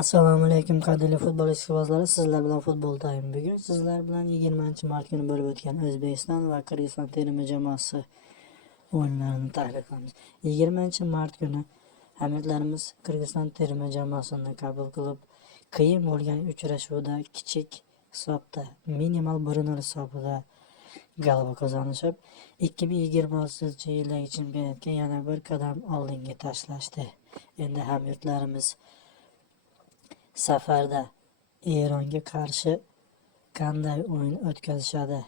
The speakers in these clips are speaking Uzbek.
Assalomu alaykum qadrli futbol ishqibozlari, sizlar bilan futbol time. Bugun sizlar bilan 20-mart kuni bo'lib o'tgan O'zbekiston va Qirg'iziston terma jamoasi o'yinlarini tahlil qilamiz. 20-mart kuni hamyurtlarimiz Qirg'iziston terma jamoasini qabul qilib, qiyin bo'lgan uchrashuvda kichik hisobda minimal 1-0 hisobida g'alaba qozonishib, 2026-yildagi chempionatga yana bir qadam oldinga tashlashdi. Endi hamyurtlarimiz safarda Eronga qarshi qanday o'yin o'tkazishadi?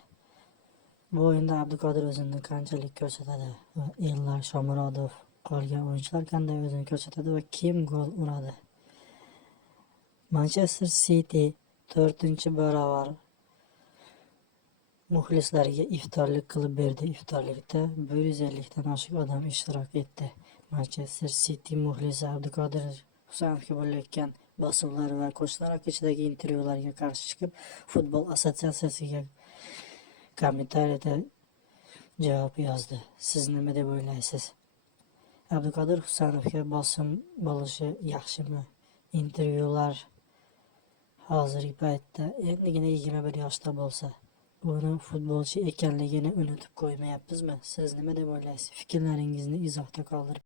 Bu o'yinda Abduqodir o'zini qanchalik ko'rsatadi va Ellar Shomurodov qolgan o'yinchilar qanday o'zini ko'rsatadi va kim gol uradi? Manchester City 4-barobar muxlislariga iftorlik qilib berdi. Iftorlikda 150 dan oshiq odam ishtirok etdi. Manchester City muxlisi Abduqodir Husanovga bo'layotgan bosimlar va qo'shnilar ichidagi intervyularga qarshi chiqib, futbol assotsiatsiyasiga kommentariyada javob yozdi. Siz nima deb o'ylaysiz? Abduqodir Husanovga bosim bo'lishi yaxshimi? Intervyular hozirgi paytda endigina 21 yoshda bo'lsa, uni futbolchi ekanligini unutib qo'ymayapmizmi? Siz nima deb o'ylaysiz? Fikrlaringizni izohda qoldirib